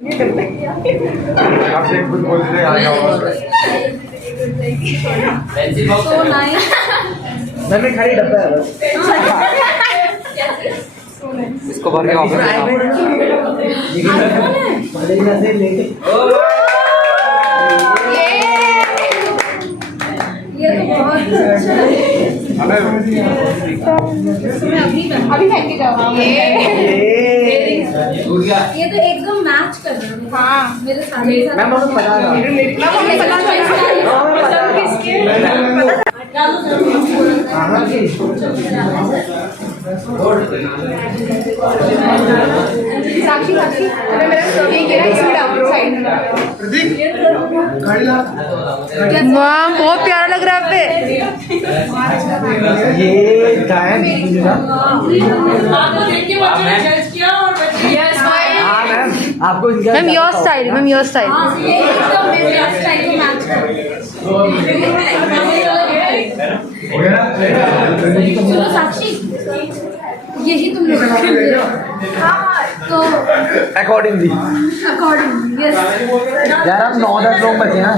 आपने कुछ बोल दिया So nice. मैं खाली डब्बा है इसको भर के वापस ये तो बहुत अच्छा है। अभी फेंक के जाओ। ये तो एकदम मैच कर रहा है। हाँ मेरे सामने मैम हमें पता था साक्षी साक्षी अरे मेरा ये गिरा इसमें डाउन साइड वाह बहुत प्यारा लग रहा है आप पे। ये गायन हाँ मैम आपको ma'am your style ma'am your style. ये एकदम मेरे स्टाइल को मैच कर चलो साक्षी यही तुम लोग तो अकॉर्डिंगली अकॉर्डिंग यस यार हम 9-10 लोग बचे ना।